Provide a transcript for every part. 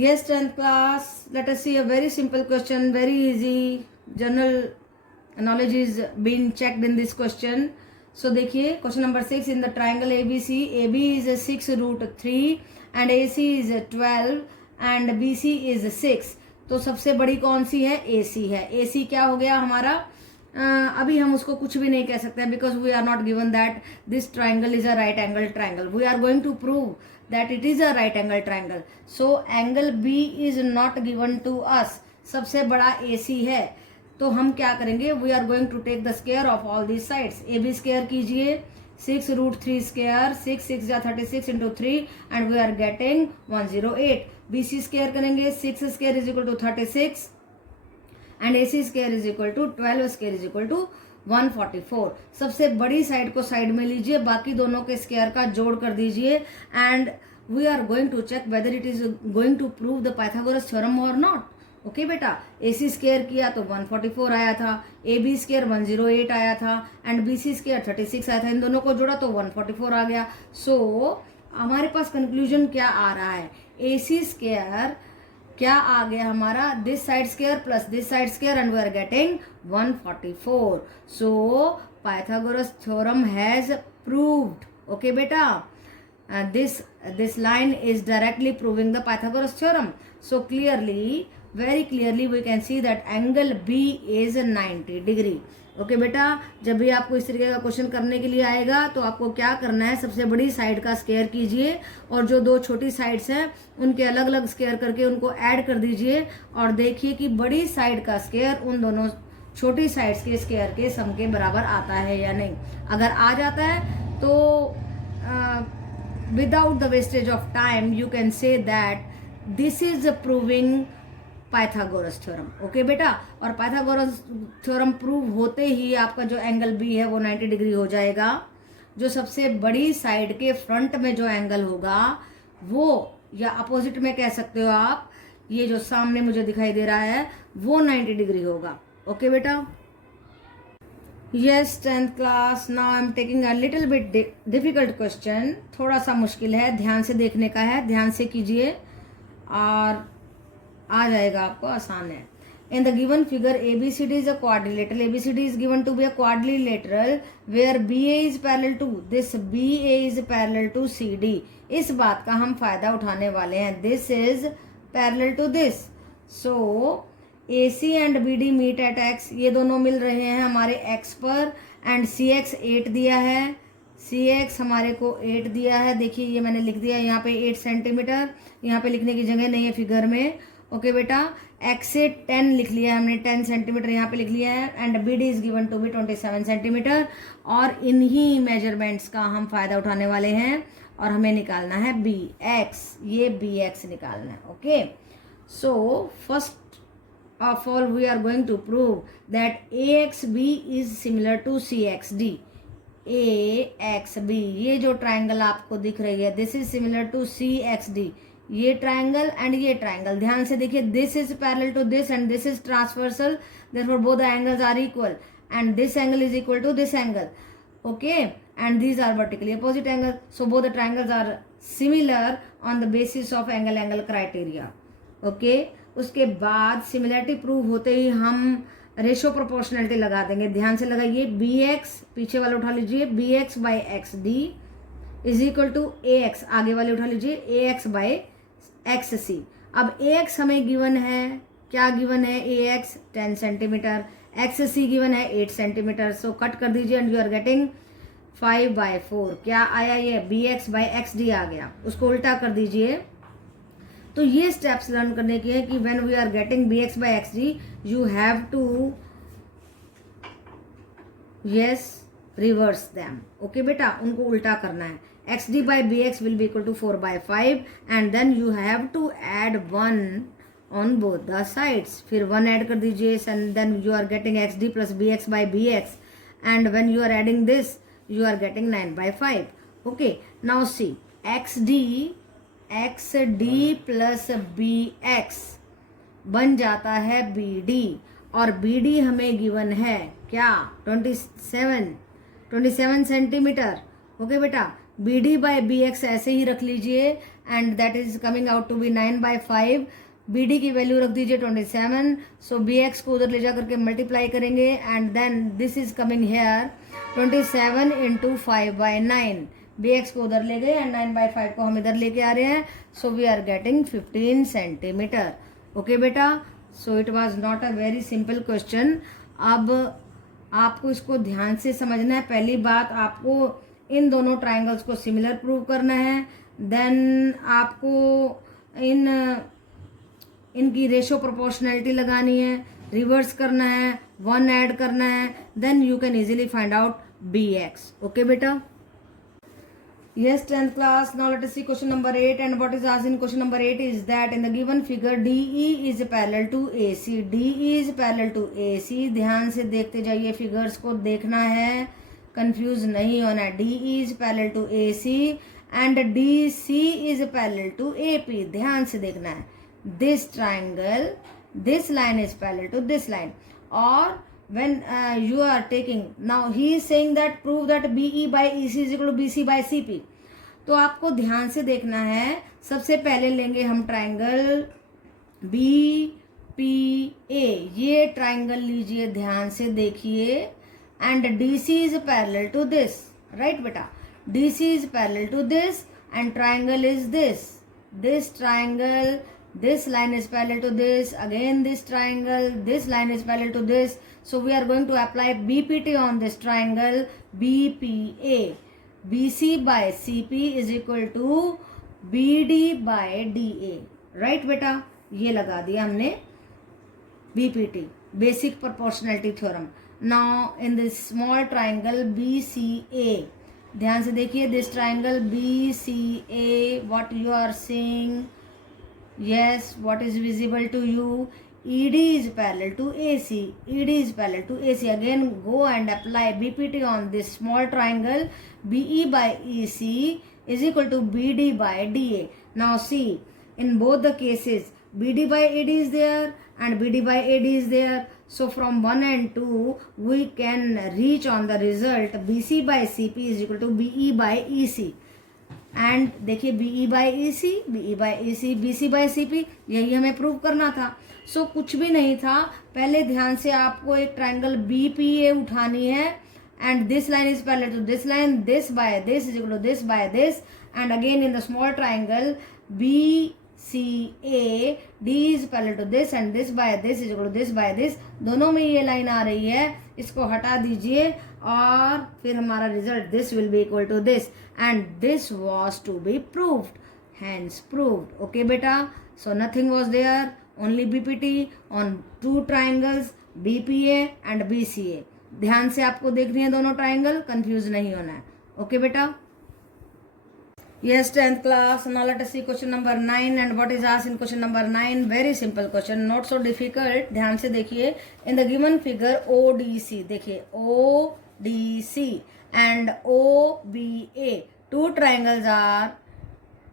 Yes, 10th class. Let us see a very simple question, very easy. General knowledge is being checked in this question. So देखिए question number 6. In the triangle ABC, AB is a 6 root 3 and AC is a 12 and BC is a 6. तो सबसे बड़ी कौन सी है? AC है. AC क्या हो गया हमारा? अभी हम उसको कुछ भी नहीं कह सकते हैं because we are not given that this triangle is a right angle triangle. We are going to prove that it is a right angle triangle. So angle B is not given to us. सबसे बड़ा AC है तो हम क्या करेंगे? We are going to take the square of all these sides. A B square कीजिए 6 root 3 square 6 6 जा 36 into 3 and we are getting 108. BC square करेंगे 6 square is equal to 36 and AC square is equal to 12 square is equal to 144. सबसे बड़ी side को side में लीजिए, बाकी दोनों के स्क्वायर का जोड़ कर दीजिए and we are going to check whether it is going to prove the Pythagoras theorem or not. Okay बेटा, AC स्क्वायर किया तो 144 आया था, AB स्क्वायर 108 आया था एंड BC स्क्वायर 36 आया था. इन दोनों को जोड़ा तो 144 आ गया. सो हमारे पास कंक्लूजन क्या आ रहा है? AC स्क्वायर क्या आ गया हमारा? This side square plus this side square and we are getting 144. So Pythagoras theorem has proved. Okay बेटा, this line is directly proving the Pythagoras theorem. So clearly, very clearly we can see that angle B is 90 degree. Okay बेटा, जब भी आपको इस तरीके का question करने के लिए आएगा तो आपको क्या करना है? सबसे बड़ी साइड का स्क्वायर कीजिए और जो दो छोटी साइड्स हैं उनके अलग अलग स्क्वायर करके उनको ऐड कर दीजिए और देखिए कि बड़ी साइड का स्क्वायर उन दोनों छोटी साइड्स के स्क्वायर के सम के बराबर आता है या नहीं. अगर आ जाता है तो without the wastage of time you can say that this is proving Pythagoras theorem. Okay बेटा, और पाइथागोरस थ्योरम प्रूव होते ही आपका जो एंगल बी है वो 90 डिग्री हो जाएगा. जो सबसे बड़ी साइड के फ्रंट में जो एंगल होगा वो, या अपोजिट में कह सकते हो आप, ये जो सामने मुझे दिखाई दे रहा है वो 90 डिग्री होगा. ओके बेटा. Yes 10th class. Now I am taking a little bit difficult question. थोड़ा सा मुश्किल है, ध्यान से देखने का है, ध्यान से कीजिए और आ जाएगा आपको, आसान है. In the given figure ABCD is a quadrilateral. ABCD is given to be a quadrilateral where BA is parallel to this, BA is parallel to CD. इस बात का हम फायदा उठाने वाले हैं. This is parallel to this. So AC and BD meet at X. ये दोनों मिल रहे हैं हमारे X पर एंड CX 8 दिया है. CX हमारे को 8 दिया है. देखिए ये मैंने लिख दिया यहाँ पे 8 सेंटीमीटर. यहाँ पे लिखने की जगह नहीं है फिगर में. ओके बेटा, X से 10 लिख लिया हमने, 10 सेंटीमीटर यहाँ पे लिख लिया है and BD is given to be 27 centimetre. और इन्हीं मेजरमेंट्स का हम फायदा उठाने वाले हैं और हमें निकालना है BX. ये BX निकालना है. Okay, so first of all we are going to prove that AXB is similar to CXD. AXB, ये जो ट्राइंगल आपको दिख रही है this is similar to CXD. ये ट्राइंगल एंड ये ट्राइंगल, ध्यान से देखिए, this is parallel to this and this is transversal, therefore both the angles are equal and this angle is equal to this angle. Okay, and these are vertically opposite angles, so both the triangles are similar on the basis of angle criteria. Okay, उसके बाद similarity prove होते ही हम ratio proportionality लगा देंगे. ध्यान से लगाइए. BX पीछे वाले उठा लीजिए, BX by XD is equal to AX, आगे वाले उठा लीजिए, AX बाई XC. अब AX हमें गिवन है, क्या गिवन है? AX 10 सेंटीमीटर, XC गिवन है 8 सेंटीमीटर. सो कट कर दीजिए एंड यू आर गेटिंग 5/4. क्या आया? ये BX बाई XD आ गया. उसको उल्टा कर दीजिए. तो ये स्टेप्स लर्न करने के हैं कि when we are getting BX by XD you have to yes reverse them. Okay बेटा, उनको उल्टा करना है. XD by BX will be equal to 4/5 and then you have to add 1 on both the sides. फिर 1 add कर दीजिए and then you are getting XD plus BX by BX and when you are adding this you are getting 9/5. Okay, now C XD plus BX बन जाता है BD और BD हमें given है क्या? 27 सेंटीमीटर. ओके बेटा, BD बाई BX ऐसे ही रख लीजिए and that is coming out to be 9/5. BD की वैल्यू रख दीजिए 27. सो BX को उधर ले जा करके मल्टीप्लाई करेंगे and then this is coming here 27 into 5/9. BX को उधर ले गए एंड 9/5 को हम इधर लेके आ रहे हैं. So we are getting 15 centimetre. Okay बेटा, so it was not a very simple question. अब आपको इसको ध्यान से समझना है. पहली बात, आपको इन दोनों ट्राइंगल्स को सिमिलर प्रूव करना है. देन आपको इनकी रेशो प्रोपोर्शनैलिटी लगानी है, रिवर्स करना है, 1 ऐड करना है. Then you can easily find out BX. Okay बेटा. Yes, 10th class. Now let us see question number 8. And what is asked in question number 8 is that in the given figure DE is parallel to AC. DE is parallel to AC. ध्यान से देखते जाइए, figures को देखना है, confuse नहीं होना है. DE is parallel to AC and DC is parallel to AP. ध्यान से देखना है. This triangle, this line is parallel to this line. Or when you are taking, now he is saying that prove that BE by EC is equal to BC by CP. तो आपको ध्यान से देखना है. सबसे पहले लेंगे हम ट्राइंगल BPA. ये ट्राइंगल लीजिए, ध्यान से देखिए. And DC is parallel to this. Right बेटा, DC is parallel to this and triangle is this triangle. This line is parallel to this, again this triangle, this line is parallel to this. So we are going to apply BPT on this triangle BPA. BC by CP is equal to BD by DA. Right बेटा, ये लगा दिया हमने BPT, basic proportionality theorem. Now in this small triangle BCA, ध्यान से देखिए, this triangle BCA, what you are seeing? Yes, what is visible to you? ED is parallel to AC. ED is parallel to AC. Again, go and apply BPT on this small triangle. BE by EC is equal to BD by DA. Now see, in both the cases, BD by AD is there and BD by AD is there. So from 1 and 2, we can reach on the result BC by CP is equal to BE by EC. And देखिए, BE by EC, BE by EC, BC by CP, यही हमें prove करना था. सो कुछ भी नहीं था. पहले ध्यान से आपको एक ट्राइंगल BPA उठानी है and this line is parallel to this line, this by this is equal to this by this. And again in the small triangle BCA, D is parallel to this and this by this is equal to this by this. दोनों में ये line आ रही है, इसको हटा दीजिए और फिर हमारा result this will be equal to this and this was to be proved, hence proved. Okay बेटा, so nothing was there, only BPT on two triangles BPA and BCA. ध्यान से आपको देखनी है दोनों ट्राइंगल, कंफ्यूज नहीं होना है. ओके बेटा. Yes, 10th class. Now let us see question number 9. And what is asked in question number 9? Very simple question, not so difficult. ध्यान से देखिए. In the given figure ODC, देखिए ODC and OBA, two triangles are,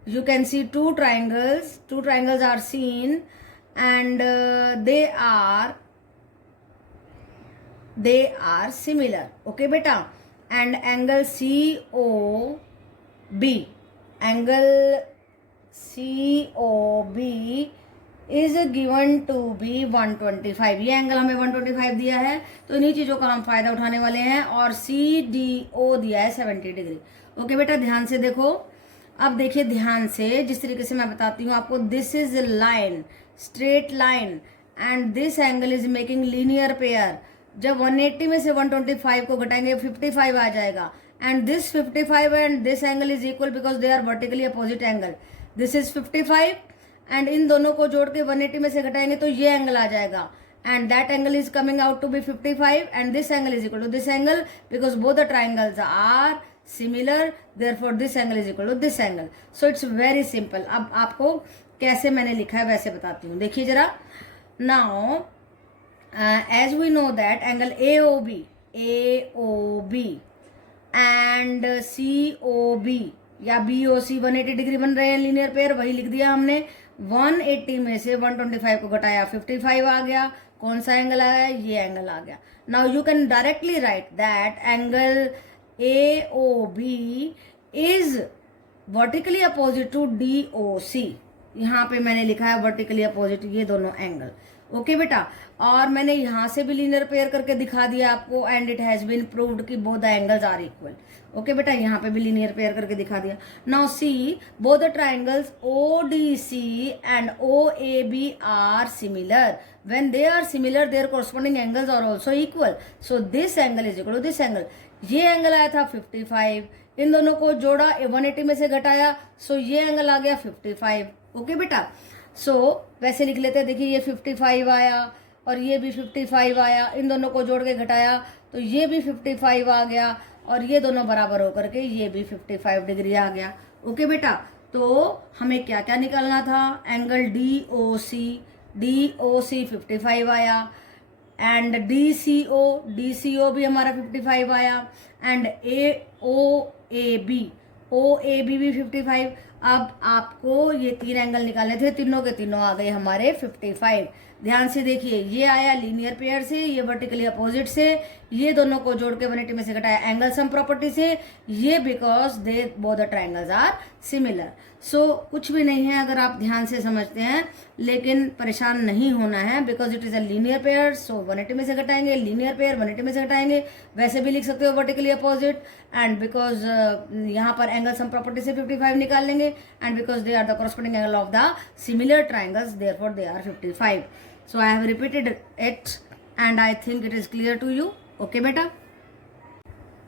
you can see two triangles are seen and they are similar. Okay beta. And angle COB is given to be 125. ये angle हमें 125 दिया है, तो इन्हीं चीज़ों का हम फायदा उठाने वाले हैं. और CDO दिया है 70 डिग्री. ओके बेटा, ध्यान से देखो. अब देखिए ध्यान से, जिस तरीके से मैं बताती हूँ आपको. This is line, straight line and this angle is making linear pair. जब 180 में से 125 को घटाएंगे 55 आ जाएगा. And this 55 and this angle is equal because they are vertically opposite angle. This is 55 and इन दोनों को जोड़ के 180 में से घटाएंगे तो ये एंगल आ जाएगा. And that angle is coming out to be 55 and this angle is equal to this angle because both the triangles are similar. Therefore this angle is equal to this angle. So it's very simple. अब आपको कैसे मैंने लिखा है वैसे बताती हूँ. देखिए जरा. Now as we know that angle AOB and COB या BOC 180 डिग्री बन रहे हैं, लीनियर पेयर. वही लिख दिया हमने. 180 में से 125 को घटाया 55 आ गया. कौन सा एंगल आया? ये एंगल आ गया. Now you can directly write that angle AOB is vertically opposite to DOC, यहाँ पे मैंने लिखा है वर्टिकली अपोजिट ये दोनों एंगल। ओके बेटा, और मैंने यहाँ से भी लीनियर पेयर करके दिखा दिया आपको, and it has been proved कि both the angles are equal. Okay बेटा, यहाँ पे भी लीनियर पेयर करके दिखा दिया। Now see both the triangles ODC and OAB are similar. When they are similar their corresponding angles are also equal. So this angle is equal to this angle. ये angle आया था 55, इन दोनों को जोड़ा 180 में से घटाया, सो ये एंगल आ गया 55। ओके बेटा, सो वैसे लिख लेते हैं, देखिए ये 55 आया और ये भी 55 आया, इन दोनों को जोड़ के घटाया तो ये भी 55 आ गया, और ये दोनों बराबर होकर के ये भी 55 डिग्री आ गया। ओके बेटा, तो हमें क्या क्या निकालना था, एंगल DOC 55 आया, एंड DCO भी हमारा 55 आया, एंड OAB भी 55। अब आपको ये तीन एंगल निकालने थे, तीनों के तीनों आ गए हमारे 55। ध्यान से देखिए, ये आया लीनियर पेयर से, ये वर्टिकली अपोजिट से, ये दोनों को जोड़ के 180 में से घटाया एंगल सम प्रॉपर्टी से, ये because they both the triangles are similar. So कुछ भी नहीं है अगर आप ध्यान से समझते हैं, लेकिन परेशान नहीं होना है because it is a linear pair. So 180 में से घटाएंगे, लीनियर पेयर 180 में से घटाएंगे, वैसे भी लिख सकते हो वर्टिकली अपोजिट, एंड बिकॉज यहाँ पर एंगल सम प्रॉपर्टी से 55 निकाल लेंगे, and because they are the corresponding angle of the similar triangles, therefore they are 55. So I have repeated it and I think it is clear to you. Okay beta?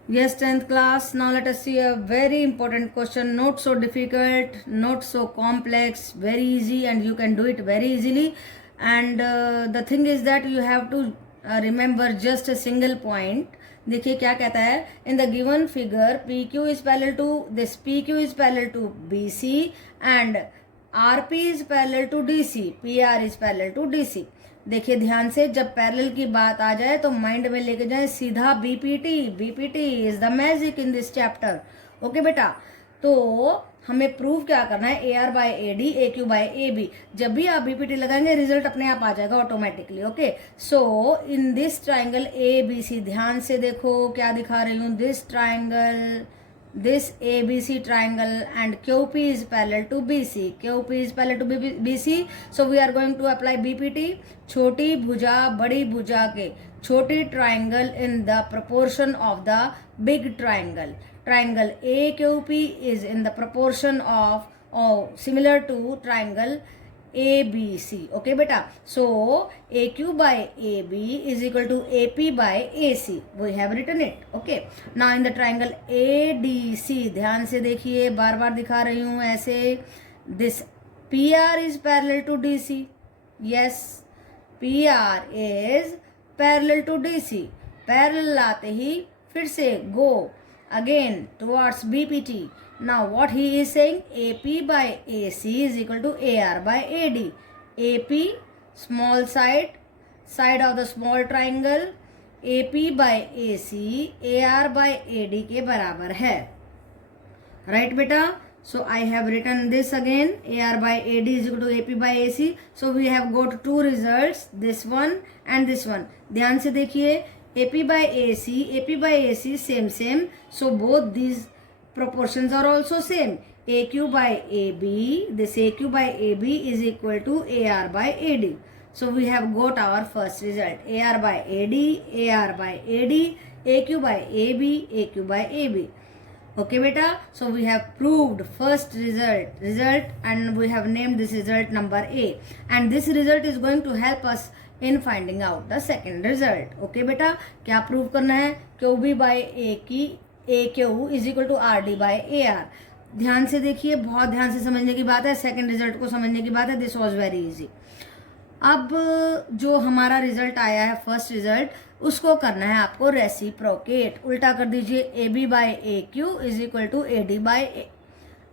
Yes, 10th class. Now let us see a very important question. Not so difficult, not so complex, very easy, and you can do it very easily. And the thing is that you have to remember just a single point. देखिए क्या कहता है, in the given figure PQ is parallel to this, PQ is parallel to BC and RP is parallel to DC, PR is parallel to DC. देखिए ध्यान से, जब parallel की बात आ जाए तो माइंड में लेके जाए सीधा BPT is the magic in this chapter. Okay बेटा, तो हमें प्रूव क्या करना है, AR by AD, AQ by AB। जब भी आप BPT लगाएंगे रिजल्ट अपने आप आ जाएगा automatically. Okay, so in this triangle ABC, ध्यान से देखो क्या दिखा रही हूँ, this triangle, this ABC triangle and QP is parallel to BC. QP is parallel to BC. So we are going to apply BPT. छोटी भुजा बड़ी भुजा के छोटी triangle in the proportion of the big triangle. Triangle AQP is in the proportion of similar to triangle ABC. Okay beta, so AQ by AB is equal to AP by AC. We have written it. Okay, now in the triangle ADC, ध्यान से देखिए, बार बार दिखा रही हूँ ऐसे, this PR is parallel to DC. Yes, PR is parallel to DC. Parallel आते ही फिर से go again towards BPT. Now what he is saying, AP by AC is equal to AR by AD. AP small side of the small triangle, AP by AC AR by AD के बराबर है। Right बेटा? So I have written this again, AR by AD is equal to AP by AC. So we have got two results, this one and this one. ध्यान से देखिए, AP by AC same. So both these proportions are also same. AQ by AB, this AQ by AB is equal to AR by AD. So we have got our first result, AR by AD, AR by AD, AQ by AB, AQ by AB. Okay beta, so we have proved first result and we have named this result number A, and this result is going to help us in finding out the second result. Okay beta, क्या prove करना है, QB by AQ is equal to RD by AR. ध्यान से देखिए, बहुत ध्यान से समझने की बात है, सेकंड रिजल्ट को समझने की बात है, दिस वाज वेरी इजी। अब जो हमारा रिजल्ट आया है फर्स्ट रिजल्ट, उसको करना है आपको रेसिप्रोकेट, उल्टा कर दीजिए, AB by AQ is equal to AD by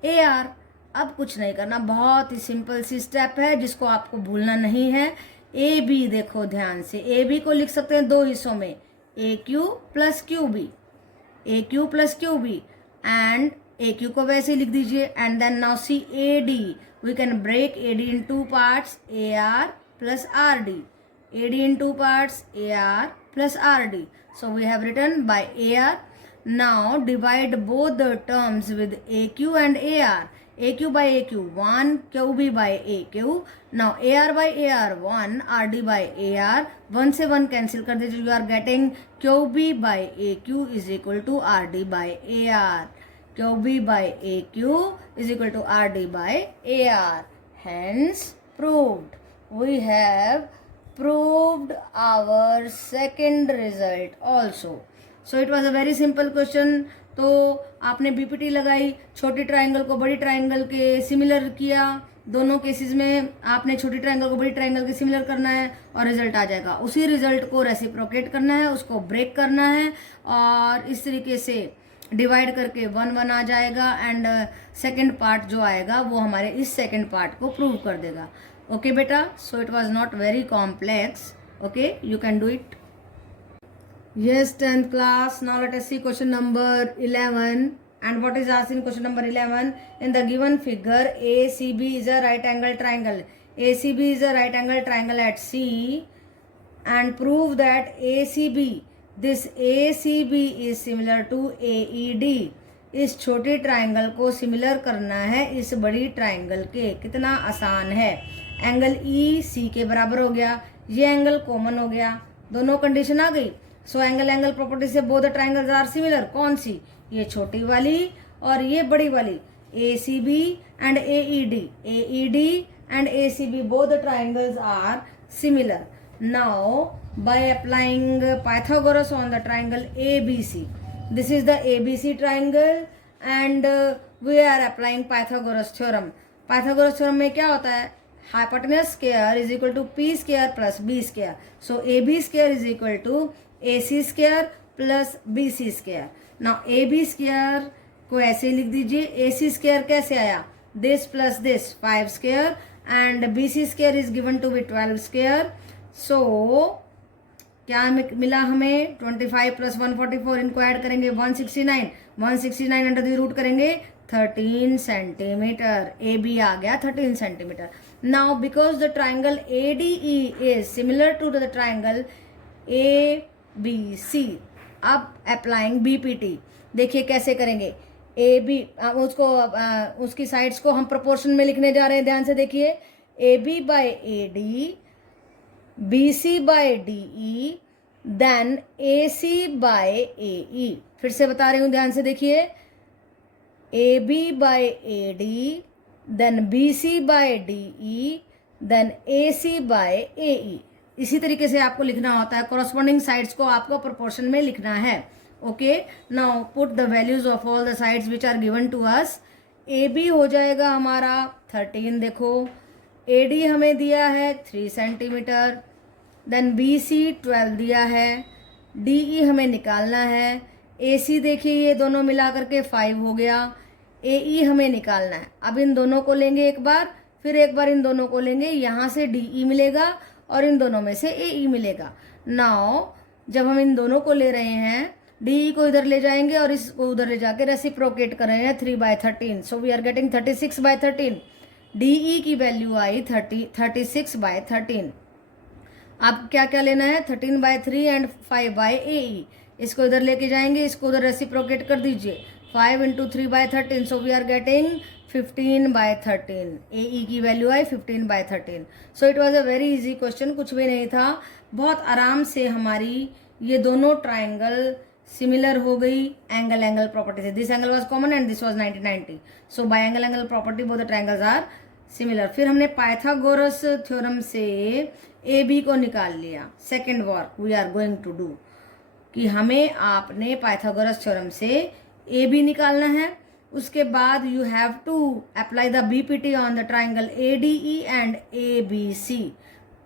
AR। अब कुछ नहीं करना, बहुत ही सिंपल सी स्टेप है जिसको आपको भूलना नहीं है। AB देखो ध्यान से, AB को लिख सकते हैं दो हिस्सों में, AQ plus QB, AQ plus QB, and AQ को वैसे लिख दीजिए, and then now see AD, we can break AD in two parts, AR plus RD, AD in two parts, AR plus RD. So we have written by AR. Now divide both the terms with AQ and AR. AQ by AQ 1, QB by AQ. Now AR by AR 1, RD by AR. 1 से 1 cancel कर दीजिए. You are getting QB by AQ is equal to RD by AR. QB by AQ is equal to RD by AR. Hence proved. We have proved our second result also. So it was a very simple question. तो आपने BPT लगाई, छोटी triangle को बड़ी triangle के similar किया. दोनों cases में आपने छोटी ट्राइंगल को बड़ी ट्राइंगल के सिमिलर करना है और रिजल्ट आ जाएगा. उसी रिजल्ट को रेसिप्रोकेट करना है, उसको ब्रेक करना है और इस तरीके से डिवाइड करके 1 1 आ जाएगा एंड सेकेंड पार्ट जो आएगा वो हमारे इस सेकेंड पार्ट को प्रूव कर देगा. ओके बेटा, so it was not very complex. Okay, you can do it. Yes, 10th class. Now let us see question number 11. And what is asked in question number 11? In the given figure, ACB is a right angle triangle. ACB is a right angle triangle at C, and prove that ACB, this ACB is similar to AED. इस छोटे triangle को similar करना है इस बड़ी triangle के. कितना आसान है. एंगल ई सी के बराबर हो गया, ये एंगल कॉमन हो गया, दोनों कंडीशन आ गई. सो एंगल प्रॉपर्टी से बोथ ट्राइंगल्स आर सिमिलर. कौन सी? ये छोटी वाली और ये बड़ी वाली. ACB and AED. AED and ACB, both the triangles are similar. Now by applying Pythagoras on the triangle ABC, this is the ABC triangle and we are applying Pythagoras theorem. Pythagoras theorem में क्या होता है? Hypotenuse square is equal to P square plus B square. So AB square is equal to AC square plus BC square. Now AB square को ऐसे लिख दीजिए. AC square कैसे आया? This plus this 5 square and BC square is given to be 12 square. So क्या मिला हमें? 25 plus 144. इनको ऐड करेंगे 169. 169 अंडर द रूट करेंगे 13 सेंटीमीटर. ए बी आ गया 13 centimetre. Now because the triangle ADE is similar to the triangle ABC. अब applying BPT. देखिए कैसे करेंगे. AB उसकी साइड्स को हम प्रोपोर्शन में लिखने जा रहे हैं. ध्यान से देखिए. AB by AD, BC by DE, then AC by AE. फिर से बता रही हूं, ध्यान से देखिए. AB by AD, then BC by DE, then AC by AE. इसी तरीके से आपको लिखना होता है. कॉरस्पॉन्डिंग साइड्स को आपको प्रोपोर्शन में लिखना है. Okay, now put the values of all the sides which are given to us. AB हो जाएगा हमारा 13. देखो AD हमें दिया है 3 सेंटीमीटर. देन BC 12 दिया है. DE हमें निकालना है. AC देखिए ये दोनों मिला करके 5 हो गया. AE हमें निकालना है. अब इन दोनों को लेंगे एक बार, फिर एक बार इन दोनों को लेंगे. यहाँ से DE मिलेगा और इन दोनों में से AE मिलेगा. नाउ जब हम इन दोनों को ले रहे हैं, DE को इधर ले जाएंगे और इसको उधर ले जाके रेसिप्रोकेट कर रहे हैं 3/13. So we are getting 36/13. DE की वैल्यू आई 36/13. अब क्या क्या लेना है? 13/3 एंड 5/AE. इसको इधर लेके जाएंगे, इसको उधर रेसिप्रोकेट कर दीजिए. 5 × 3/13. So we are getting 15/13. AE की वैल्यू आई 15/13. So it was a very easy question. कुछ भी नहीं था. बहुत आराम से हमारी ये दोनों ट्राइंगल सिमिलर हो गई एंगल प्रॉपर्टी से. This angle was common and this was 90/90. So by angle property both the triangles are similar. फिर हमने पाइथागोरस थ्योरम से AB को निकाल लिया. Second work we are going to do कि हमें आपने पाइथागोरस थ्योरम से AB निकालना है. उसके बाद you have to apply the BPT on the triangle ADE and ABC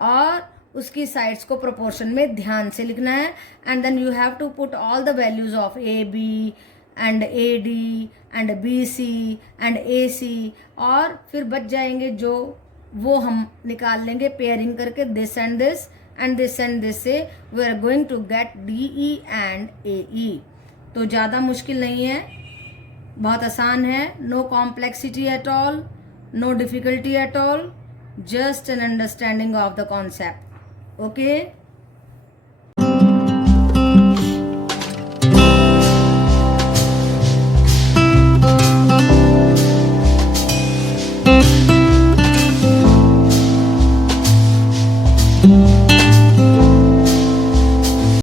और उसकी साइड्स को प्रोपोर्शन में ध्यान से लिखना है. And then you have to put all the values of AB and AD and BC and AC और फिर बच जाएंगे जो वो हम निकाल लेंगे पेयरिंग करके this and this and this and this से we are going to get DE and AE. तो ज़्यादा मुश्किल नहीं है, बहुत आसान है. No complexity at all, no difficulty at all, just an understanding of the concept. Okay.